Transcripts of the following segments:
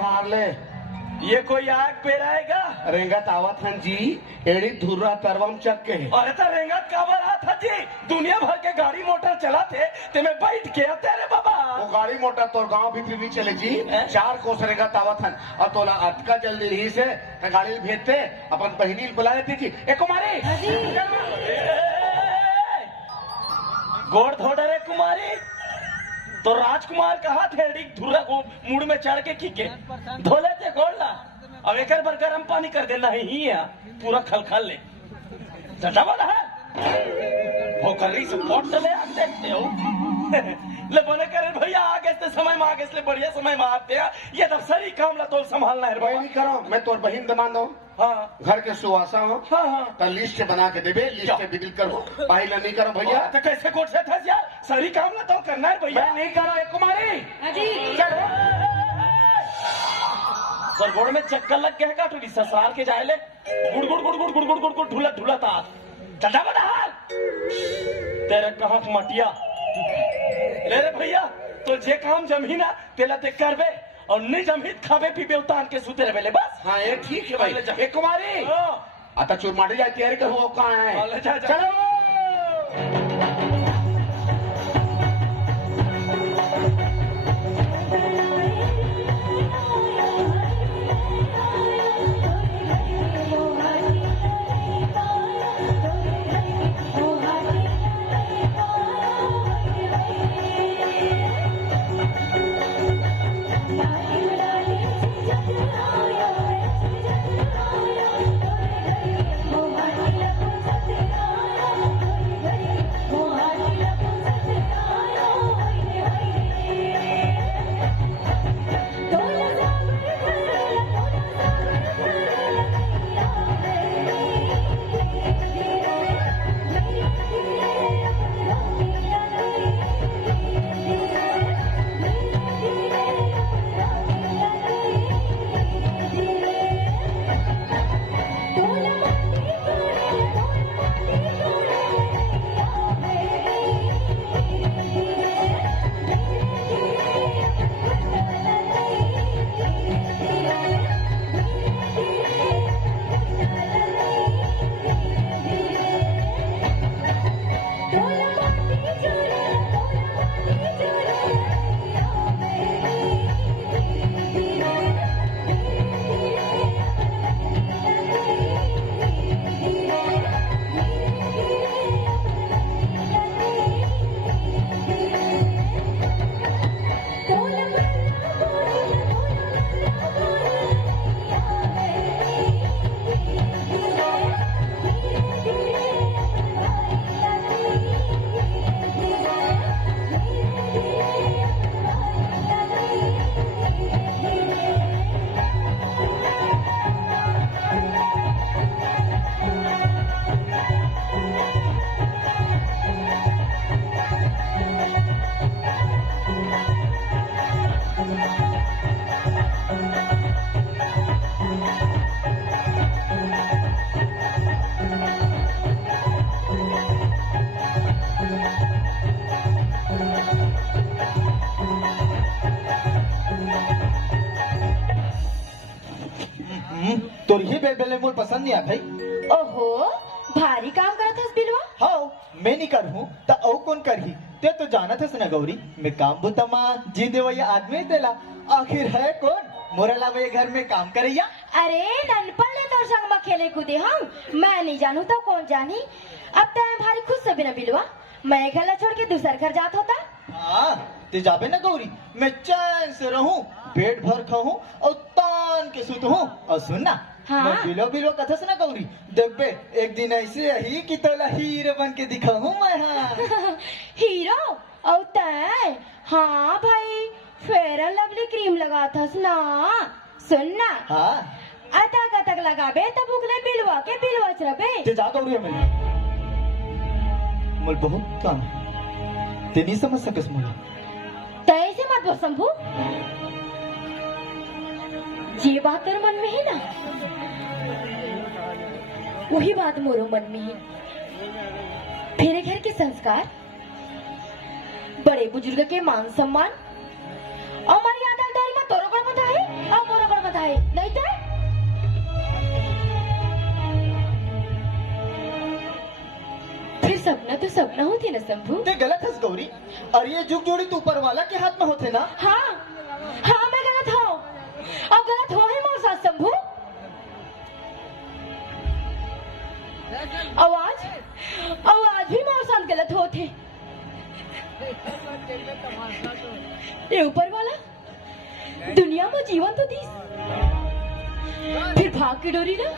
हार ले ये कोई आग पे रहेगा रेंगत आवत हन जी एड़ी धुर्रा तरवम चक के अरे तो रेंगत का बरा था जी दुनिया भर के गाड़ी मोटर चला थे ते में बैठ के आते रे बाबा वो गाड़ी मोटर तो गांव भीतर नहीं चले जी 4 कोस रेंगत आवत हन और तोला अटका जल्दी रही से तो गाड़ी भेजते अपन बहिनी बुला लेती जी ए कुमारी गोड़ थोड़ा रे कुमारी तो राजकुमार कहा थे धुर्रा को मुड़ में चढ़ के खींचे धोले थे गोड़ला अब एक बार गर्म पानी कर देना ही है पूरा खल ले डबल है वो कर रही सपोर्ट चले आप देखते हो ले बोले करे भैया आगे से समय में आगे से बढ़िया समय में आते हैं ये तब सही काम ला तो संभालना है भाई नहीं करो मैं तोर बहिन दमान दो हाँ घर के सुवासा हो हाँ तो लिस्ट बना के देवे लिस्ट बिल करो पहले नहीं करो भैया तो कैसे कोट से था यार सही काम ला तो करना है भैया मैं नहीं करो एक कुमारी पर गोड़ में चक्कर लग गया काटू ससुराल के जाए ले गुड़ गुड़ गुड़ गुड़ गुड़ गुड़ गुड़ गुड़ ढुला ढुला था चटा बता तेरे कहाँ मटिया ले रे भैया तो जे काम जमीना तेला ते करबे और नहीं जमीन खाबे पीबे उतार के सूते रहे ले बस हाँ ये ठीक है भाई एक कुमारी आता चुरमाटी जाती है वो कहाँ है चलो तो ये बेलबेले मोर पसंद नहीं आता भाई ओहो भारी काम करत हस बिलवा हाँ मैं नहीं कर हूँ तो औ कौन कर ही ते तो जाना था ना गौरी मैं काम बुता माँ जी देवैया आदमी देला आखिर है कौन मोरा लावे घर में काम करैया अरे ननपल ने तोर संग में खेले कूदे हम मैं नहीं जानू तो कौन जानी अब तो मैं भारी खुश से बिना बिलवा मैं घर छोड़ के दूसर घर जात होता हाँ ते जाबे ना गौरी मैं चैन से रहूं पेट भर खाऊं और तान के सुत हूँ और सुनना हाँ? मैं बिलो बिलो कथा सुना गौरी देबे एक दिन ऐसे ही कि तोला हीरो बन के दिखाऊं मैं हाँ हीरो और तय हाँ भाई फेयर एंड लवली क्रीम लगा थस ना सुनना हाँ अतक अतक लगाबे तब उगले बिलवा के बिलवच रबे ते जा गौरी मैं मुल बहुत काम है ते नहीं समझ सकस मुला तय से मत बोल शंभू ये बात तेरे मन में है ना वही बात मोरो मन में है तेरे घर के संस्कार बड़े बुजुर्ग के मान सम्मान और मर्यादा दारी में तोरो का मत है और है शंभू। ते गलत है गौरी। और ये जुग जोड़ी तो ऊपर वाला के हाथ में होते ना। हाँ हाँ मैं गलत हूँ और गलत हो ही मोर साथ शंभू। आवाज भी मोर साथ गलत होते। ये ऊपर वाला दुनिया में जीवन तो दी, फिर भाग की डोरी ना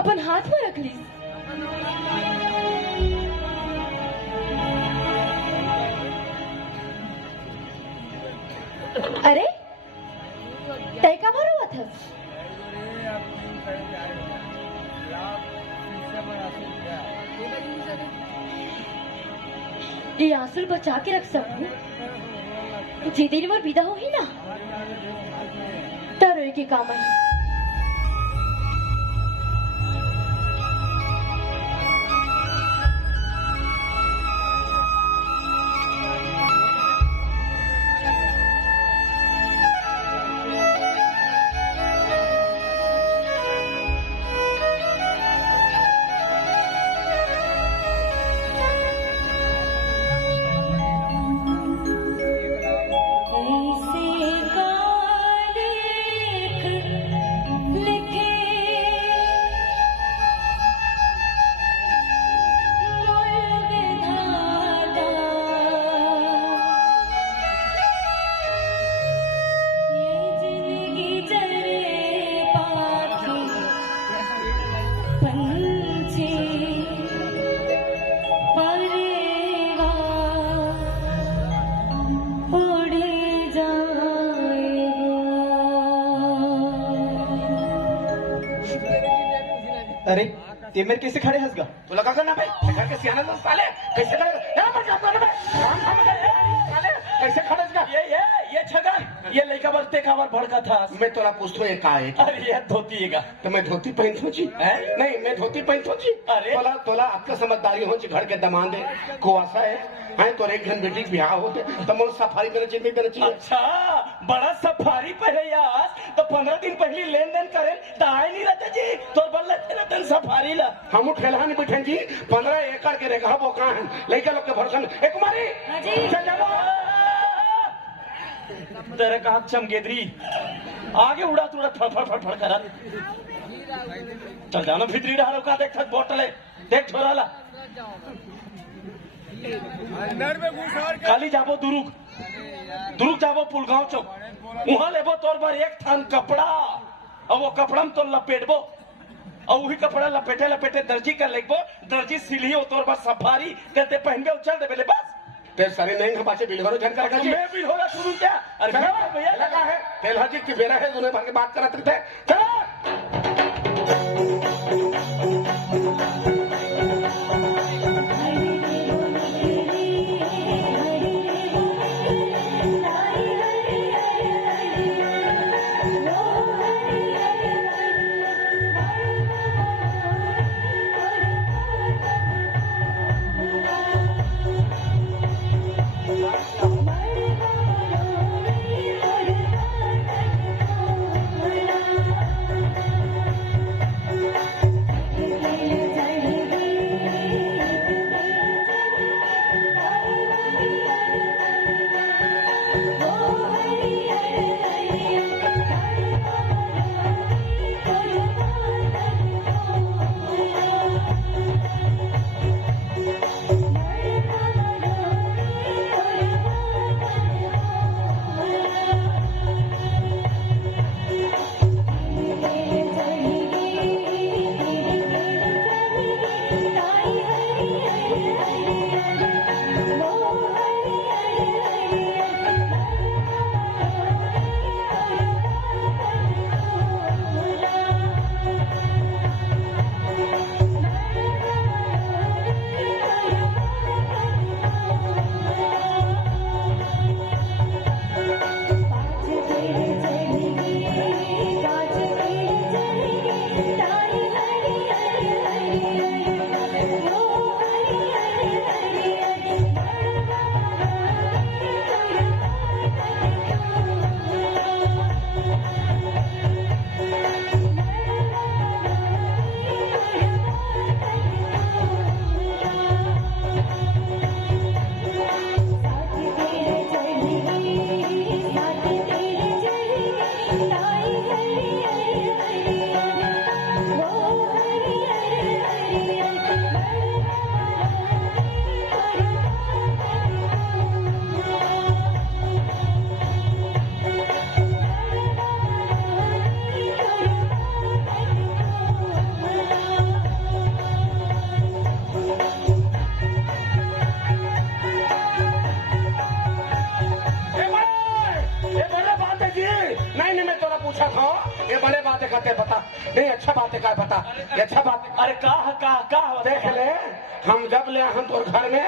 अपन हाथ में रख ली। अरे तय का भर हुआ था? ये आंसू बचा के रख सकूं जी देरी बार विदा हो ही ना तारो के काम है। अरे ये मेरे कैसे खड़े हंसगा? तो लगा करना भाई घर के सियाने तो साले कैसे खड़े साले कैसे खड़े का? ये छगन ये लड़का बरते खबर भड़का था। मैं तोरा पूछतो एक का है अरे ये धोतीगा तो मैं धोती पहन सोची नहीं मैं धोती पहन सोची। अरे तोला तोला आपका समझदारी हो घर के दमांदे कुआसा है तो एक घन बेटी ब्याह होते तो मोर सफारी देना चाहिए देना चाहिए। अच्छा बड़ा सफारी पहले यार तो 15 दिन पहले लेन देन करे तो आए नहीं रहते जी तो बल रहते सफारी ला हम ठेला नहीं बैठे जी 15 एकड़ के रेखा वो कहाँ है लड़का लोग के भरसन एक कुमारी चल जाओ तेरे कहा चमगेदरी आगे उड़ा तुड़ा फड़ फड़ फड़ फड़ करा चल जाना भितरी रहा का देख थक बोतल है देख छोरा ला खाली जाबो दुरुक दुरुक जाबो पुलगांव चौक वहां लेबो तोर पर एक थान कपड़ा और वो कपड़ा में तो लपेटबो और वही कपड़ा लपेटे लपेटे दर्जी कर लेबो दर्जी सिलियो तोर पर सफारी कहते पहनबे उछल देबे ले बस तेरे सारे नहीं हम पाचे बिल हो झन कर मैं भी हो रहा शुरू क्या अरे भैया लगा है तेल हाजी की बेरा है दोनों भर के बात करते थे चलो पूछा था ये बड़े बातें करते बता नहीं अच्छा बातें का बता ये अच्छा बात अरे का देख ले हम जब ले हम तोर घर में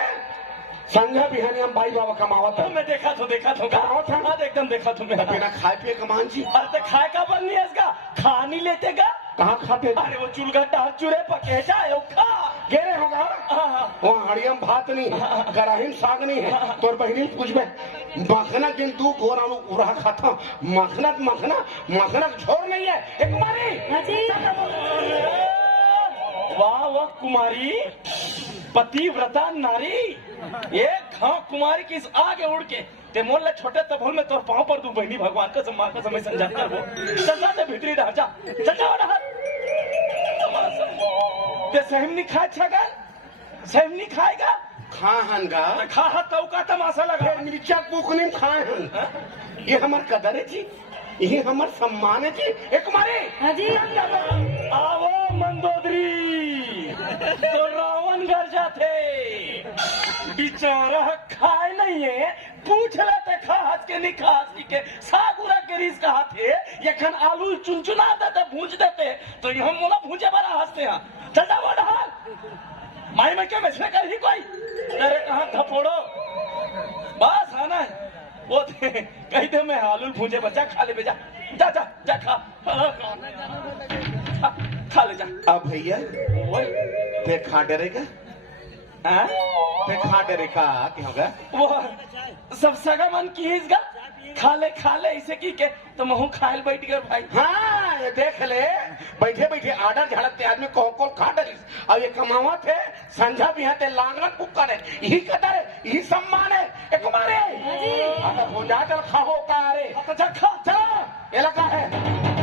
संध्या बिहानी हम भाई बाबा कमावत है मैं देखा तो कमावत है हाँ एकदम देखा तो मैं बिना खाए पिए कमान जी अरे तो खाए का बन नहीं है इसका खा नहीं लेते का कहाँ खाते अरे वो चुलगट्टा चूरे पके जाए खा गेरे होगा हाँ। वहाँ हड़ियम भात नहीं है गराहिम साग नहीं है तोर बहनी पूछबे मखना जिन तू गोरा उड़ा खाता मखना झोर नहीं है एक मारी वाह कुमारी पतिव्रता नारी एक हाँ कुमारी की इस आगे उड़ के ते मोल छोटे तभोल में तोर पाँव पर तू बहनी भगवान का सम्मान का समय समझा कर वो सजा ते भीतरी ढांचा चचा ते सहम नहीं खाए छगा सहम नहीं खाएगा खाहन गा खा का तमाशा लगा फिर मिर्चा कुकनी खाए हन ये हमार कदर है जी ये हमार सम्मान है जी एक मारे आवो मंदोदरी तो रावण घर जाते बेचारा खाए नहीं है पूछ लेते खास के नहीं खास के सागुरा के रिस कहा थे यखन आलू चुनचुना देते भूंज देते तो ये हम मोला भूंजे बड़ा हंसते हैं चचा वो ढाल माई में क्या मछली कर ही कोई तेरे कहा थपोड़ो बस आना है वो कही थे मैं आलू भूंजे बच्चा खा ले बेजा जा खा खा ले जा अब भैया ते खा डरेगा हाँ? ते खा डरेगा क्या होगा वो सब सगा मन की इसका खा ले इसे की के तो महू खाए बैठ गए भाई हाँ ये देख ले बैठे बैठे आडर झड़कते आदमी कौन खा डरिस अब ये कमावत है संझा भी है ते लांगड़न पुक्कर है यही कदर है यही सम्मान है एक मारे अगर हो जा चल खाओ का अरे तो जा खा चलो ये लगा है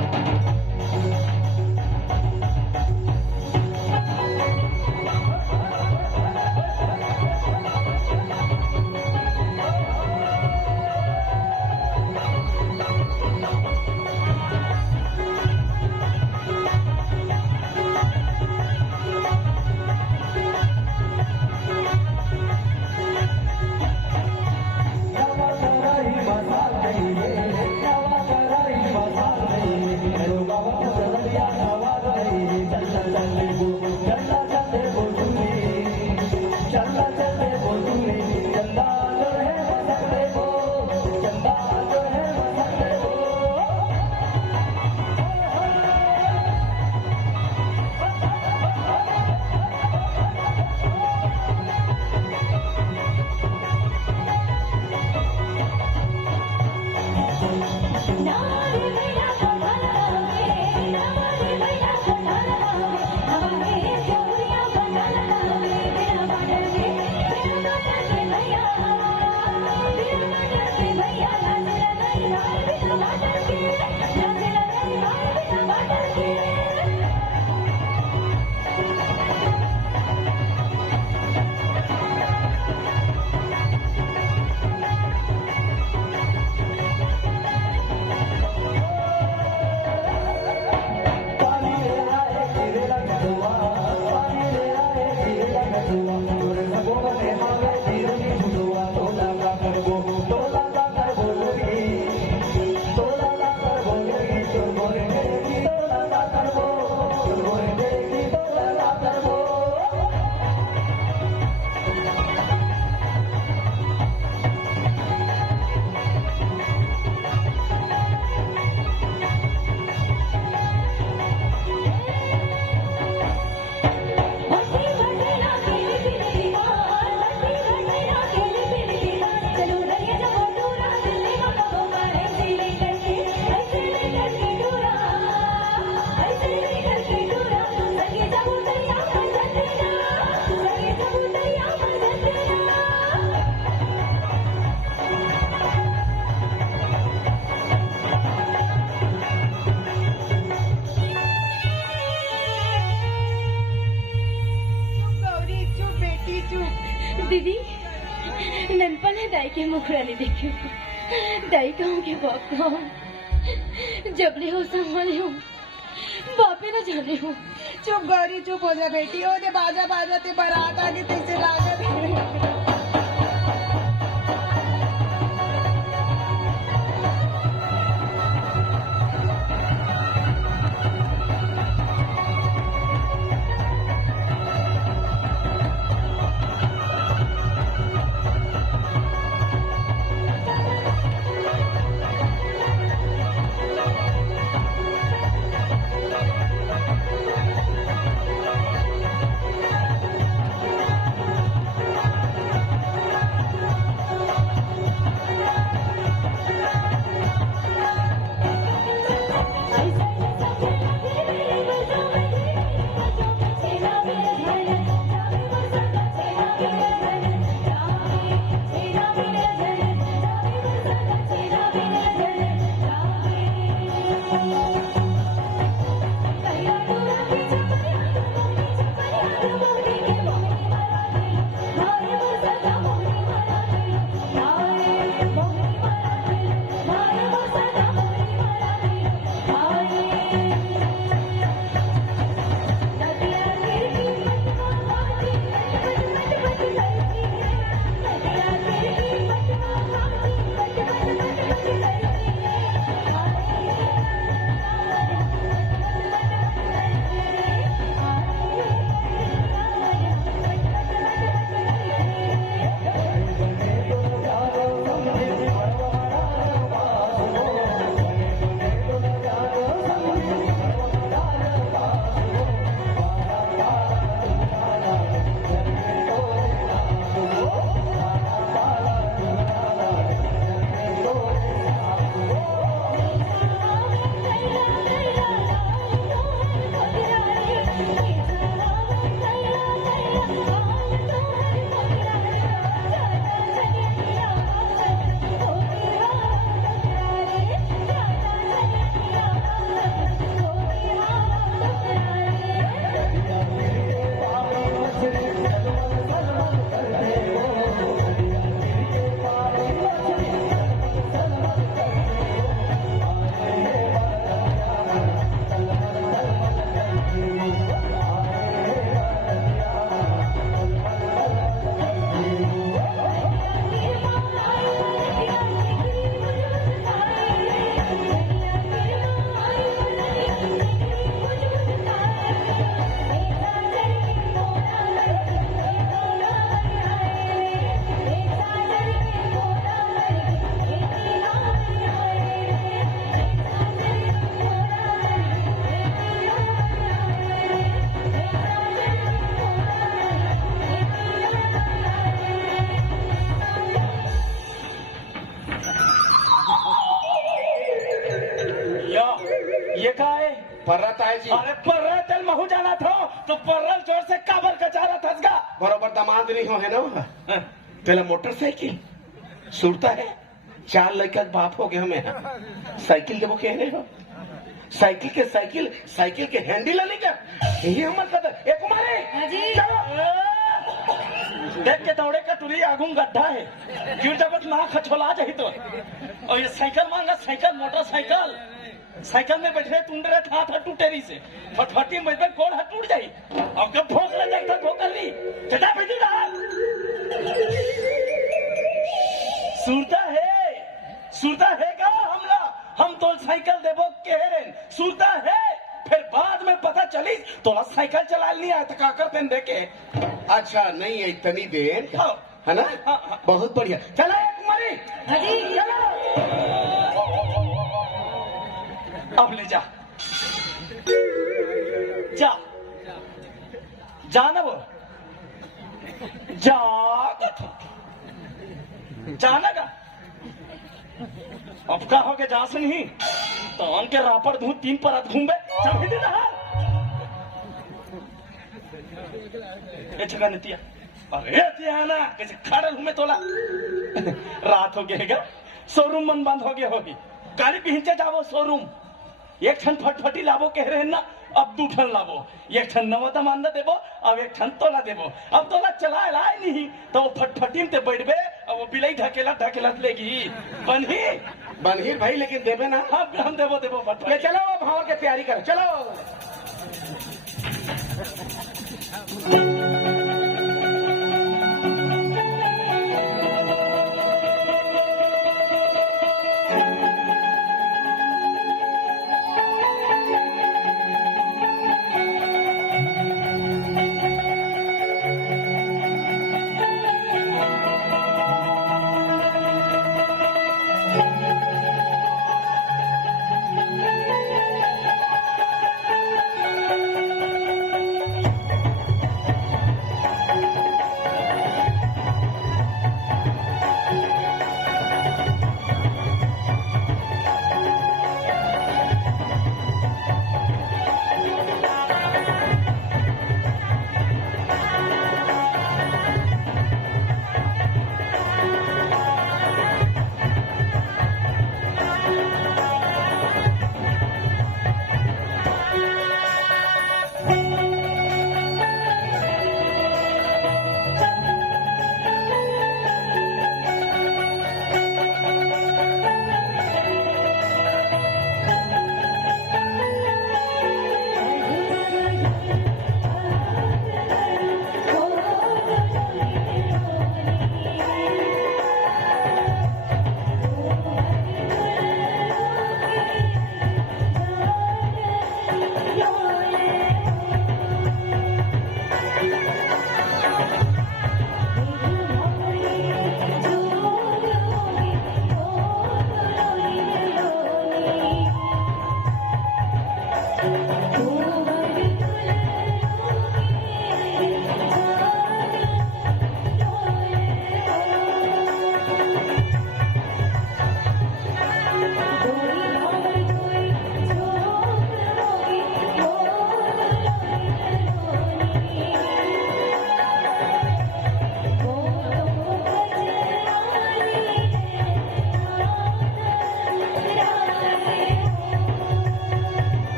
दीदी ननपण है दाई के मुखरानी देखियो दाई कहूँ के बाप कहूँ जबले हो संभाले हो बापे न जाने हो चुप गौरी चुप हो जा बेटी ओ दे बाजा बाजा ते बारात आगे तैसे लागत है ये का है? पर्रत आहे जी अरे पर्रा तेल महू जाना था तो पर्रल जोर से काबर का चारा थसगा बरोबर दामाद नहीं हो है ना तेला मोटरसाइकिल सुरता है 4 लड़का बाप हो गए हमें साइकिल देवो कहने हो साइकिल के हैंडल है क्या यही हमर कदर ए कुमारी हाँ जी। देख के दौड़े का टुरी आगुम गड्ढा है गिर जबत ना खचोला जाही तो और ये साइकिल मांगा साइकिल मोटरसाइकिल साइकिल में बैठे टूट रहे था टूटेरी से फटफटी में बैठ गोड़ हाथ टूट जाई अब कब भोग ले जाता ठोकर ली चटा भेजी रहा सुरता है का हमला हम तो साइकिल देबो केहरेन सुरता है फिर बाद में पता चली तोला साइकिल चला नहीं आया तो का करते देखे अच्छा नहीं है इतनी देर हाँ। है ना हाँ। बहुत बढ़िया चलो ए कुमारी हाँ जी। अब ले जा जाना वो जाना का अब का हो के जा से नहीं तो उनके रापड़ धूत 3 परत घूमे चल दे रहा ए जगह नतिया अरे तियाना कैसे खड़ा घूमे तोला रात हो गएगा शोरूम मन बंद हो गया होगी गाड़ी पीछे जावो शोरूम एक ठन फटफटी लाबो कह रहे हैं ना अब 2 ठन लाबो एक ठन नवदा मानना देबो अब एक ठन तोला देबो अब तोला चला लाए नहीं तो वो फटफटी में बैठबे अब वो बिलाई ढकेला लेगी बनहीर भाई लेकिन देवे ना हम देबो ले फटफटी चलो अब हवा की तैयारी करो चलो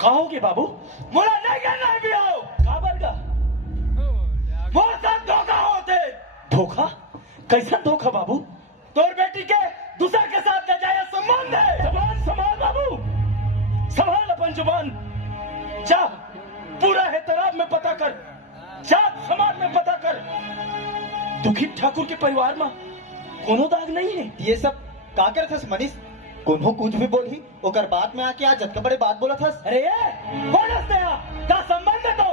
कहोगे बाबू मोरा नहीं करना है भी आओ काबर का मोर साथ धोखा होते धोखा कैसा धोखा बाबू तोर बेटी के दूसरा के साथ ले जाए संबंध है जबान संभाल बाबू संभाल अपन जुबान जा पूरा हैदराबाद में पता कर जात समाज में पता कर दुखी ठाकुर के परिवार में कोनो दाग नहीं है ये सब का करत हस मनीष कोनो कुछ भी बोली ओकर बात में आके आज जतका बड़े बात बोलत हस अरे ये कौन हंसते हैं का संबंध है तो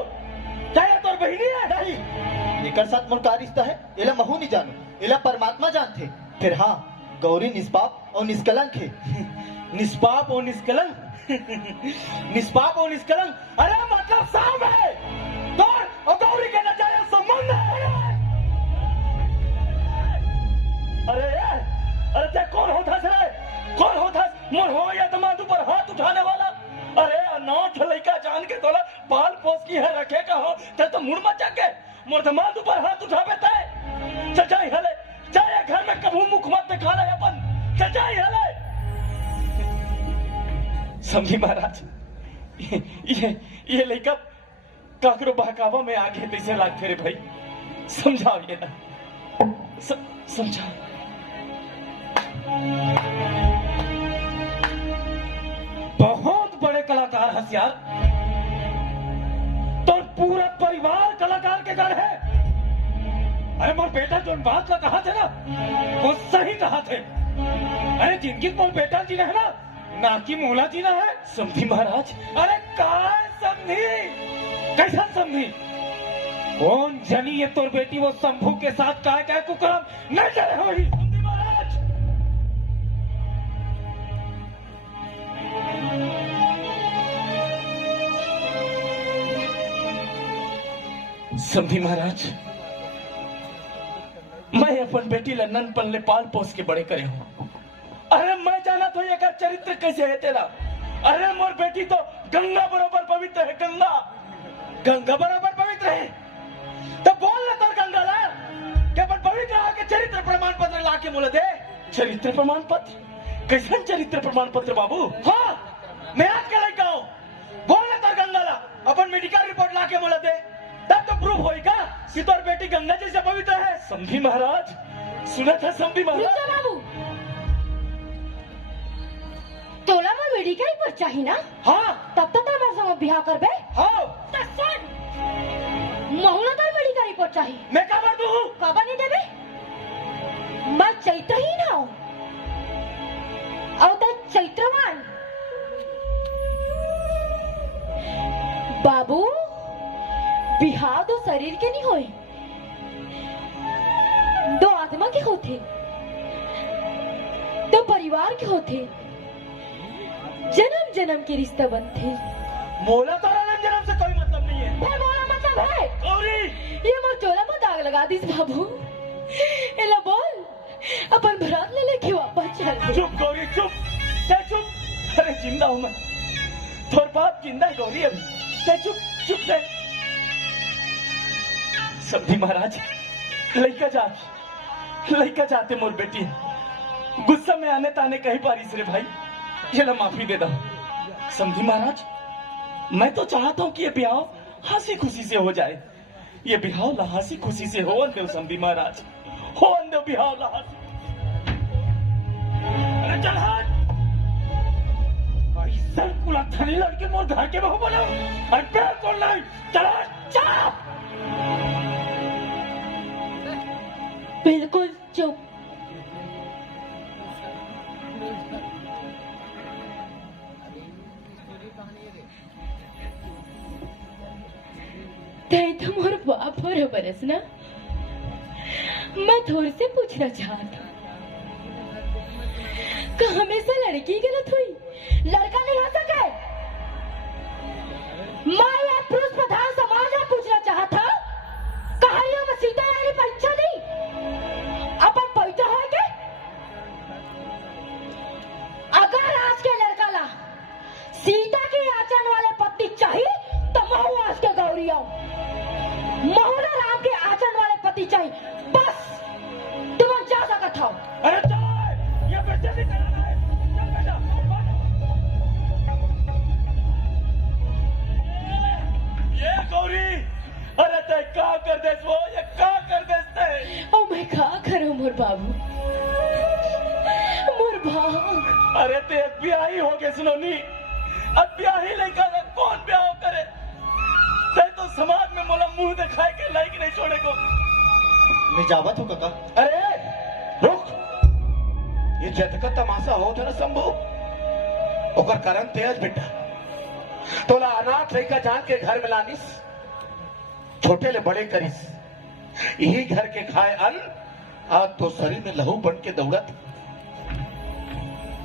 चाहे तोर बहिनी है नहीं एकर साथ मोर का रिश्ता है एला महू नहीं जानो एला परमात्मा जानते फिर हाँ गौरी निष्पाप और निष्कलंक है निष्पाप और निष्कलंक निष्पाप और निष्कलंक अरे मतलब साफ है तोर और गौरी के नजाया संबंध है तोर दमाद ऊपर हाथ उठा बेता है। चल जाए हले, जाए घर में कभू मुख मत दिखा रहे अपन, चल जाए हले। समझी महाराज, ये लड़का काकरो बहकावा में आगे तैसे लागते रे भाई, समझाओ ये ना, समझाओ। बहुत बड़े कलाकार हसियार, तो पूरा परिवार कलाकार के घर है। अरे मोर बेटा जो बात का कहा थे ना, वो सही कहा थे। अरे जिनकी मोर बेटा जी ने है ना की मोला जी ना है। समझी महाराज? अरे कहा समझी, कैसा समझी? कौन जनी ये तोर बेटी वो शंभू के साथ काय कुकरम न चले हो ही। समझी महाराज? समझी महाराज, मैं अपन बेटी लन्नन पल्ले पाल पोस के बड़े करे हूं। अरे मैं जाना तो ये का चरित्र कैसे है तेरा। अरे मोर बेटी तो गंगा बराबर पवित्र है, गंगा बराबर पवित्र है। तो बोल ना तोर गंगा ला कि अपन पवित्र आके चरित्र प्रमाण पत्र ला के बोले दे। चरित्र प्रमाण पत्र? कैसा चरित्र प्रमाण पत्र बाबू? हाँ, मैं आज का लड़का हूं। बोल ना तोर गंगा ला, अपन मेडिकल रिपोर्ट ला के बोले दे, तब तो प्रूफ होगा कि तोर बेटी गंगा जैसे पवित्र है। समझी महाराज? सुना था समझी महाराज? बाबू, तोला मोर मेडिकल पर चाहिए ना? हाँ। तब तो तेरे संग ब्याह करबे। हाँ। तो सुन, महुना तो मेडिकल रिपोर्ट चाहिए। मैं खबर दूं? खबर नहीं देबे? मैं चैत्र ही ना हूँ, और तो चैत्रवान बाबू। बिहाव दो शरीर के नहीं होए, दो आत्मा के होते, दो परिवार के होते, जन्म जन्म के रिश्ता बनते। मोला तो जन्म से कोई मतलब नहीं है। मोला मतलब है गौरी, ये मोर चोला में दाग लगा दीस बाबू। एला बोल, अपन भरात ले लेके वापस चल। चुप गौरी, चुप, क्या चुप? अरे जिंदा हूं मैं, थोर बाप जिंदा है गौरी अभी, क्या चुप चुप दे। समझी महाराज? लड़का जाते मोर बेटी गुस्सा में आने ताने कहीं पारिस रे भाई, ये ला माफी दे दो। समझी महाराज? मैं तो चाहता हूँ कि ये ब्याह हंसी खुशी से हो जाए, ये ब्याह ला हंसी खुशी से हो अंदर। समझी महाराज? हो अंदर ब्याह ला हंसी। अरे चल हट, ऐसा कुला थानी लड़के मोर घर के बहू बनाओ, अरे प्यार कौन नहीं? चल चाप। बिल्कुल चुप। तो मोर बाप बरोबर है ना? मैं थोड़े से पूछना चाहता, कि हमेशा लड़की गलत हुई, लड़का नहीं हो सके? मैं ये पुरुष प्रधान समाज में पूछना चाहता, कहानियों में सीता रानी परीक्षा दी, अपन पवित्र है के? अगर आज के लड़का ला सीता के आचरण वाले पति चाहिए, तो महू आज के गौरी आऊं। महुना राम के आचरण वाले पति चाहिए, बस तुम जा सकत हो। अरे चल, ये बच्चे भी कराना है, चल बेटा। ये गौरी, अरे ते क्या कर दे वो, ये क्या कर देते? ओ मैं क्या करूं मोर बाबू, मोर भाग। अरे ते ब्याही हो गए सुनोनी, अब ब्याही लड़का का कौन ब्याह करे? ते तो समाज में मोला मुंह दिखाए के लायक नहीं छोड़े को। मैं जावत हूँ काका। अरे रुक, ये जत का तमाशा हो था ना शंभू, ओकर कारण तेज बेटा तोला अनाथ लड़का जान के घर में लानिस, छोटे ले बड़े करिस, यही घर के खाए अन्न, आज तो शरीर में लहू बन के दौड़त।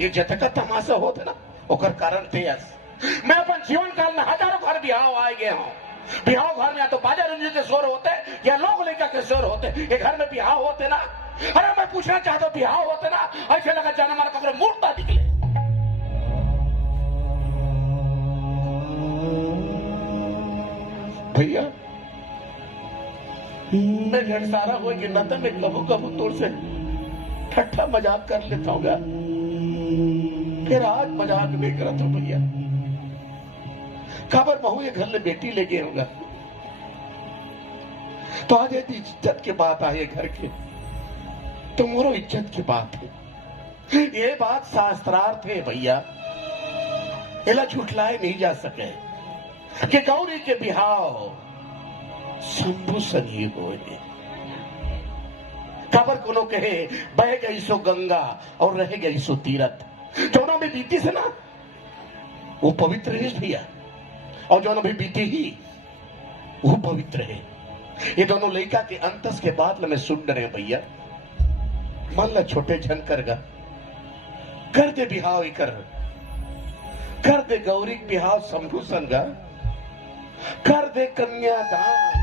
ये जत का तमाशा हो था ना, ओकर कारण तेज। मैं अपन जीवन काल में हजारों घर बिहाव आए गए हूँ। बिहाव घर में या तो बाजा रंजित के शोर होते या लोग लड़का के शोर होते, ये घर में बिहाव होते ना। अरे मैं पूछना चाहता हूँ, बिहाव होते ना, ऐसे लगा जाना मारा कपड़े मूर्ता निकले। भैया मैं घंसारा हो कि न तो मैं कबू कबू तोड़ से ठट्ठा मजाक कर लेता हूँ, फिर आज मजाक नहीं करा तो भैया खबर बहू ये घर में बेटी लेके होगा तो आज ये इज्जत की बात आई घर के, तो मोरो इज्जत की बात है। ये बात शास्त्रार्थ है भैया, इला झुठलाए नहीं जा सके कि गौरी के बिहाव शंभू संगी हो। खबर कोनो कहे बह गई सो गंगा और रह गई सो तीरथ, दोनों में बीती से ना वो पवित्र है भैया, और जो भी बीती ही वो पवित्र है। ये दोनों लड़का के अंतस के बाद में सुन रहे भैया, मान ला छोटे झन कर दे बिहाव कर दे गौरी बिहाव शंभू संगा, कर दे कन्यादान।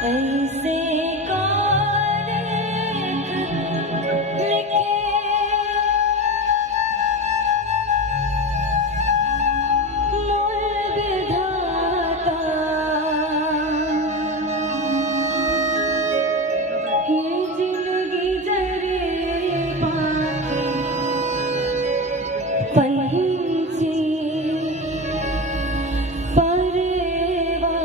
ऐसे कौन लिखे मोर विधाता, ये जिंदगी जरे बाटे पंछी परेवा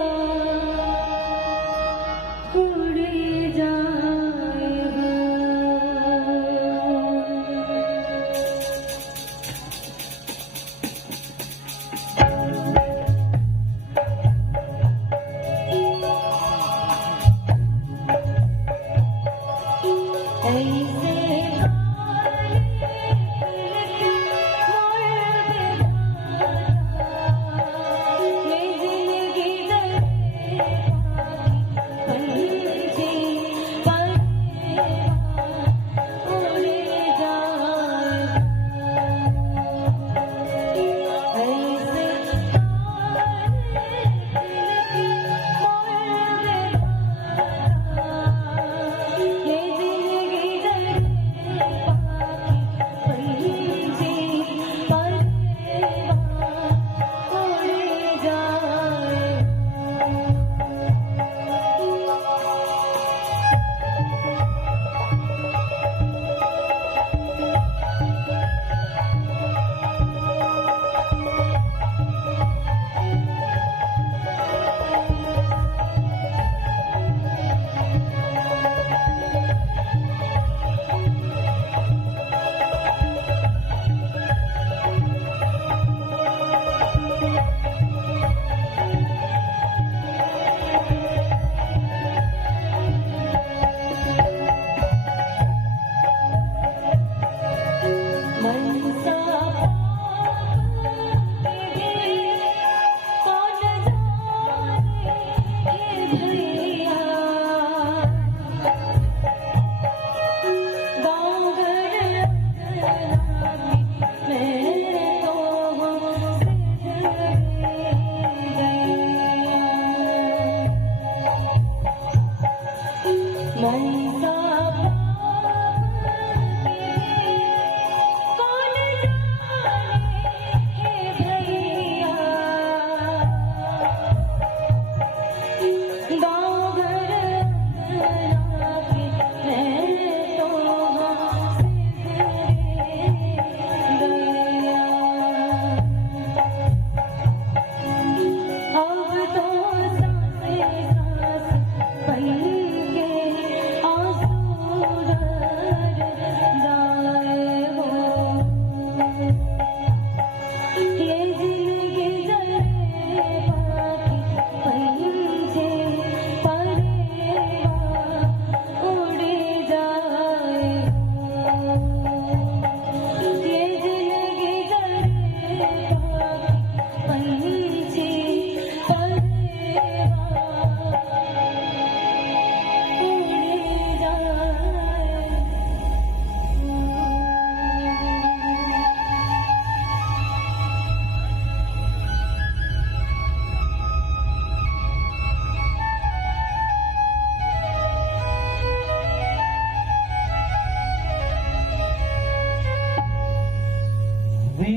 भी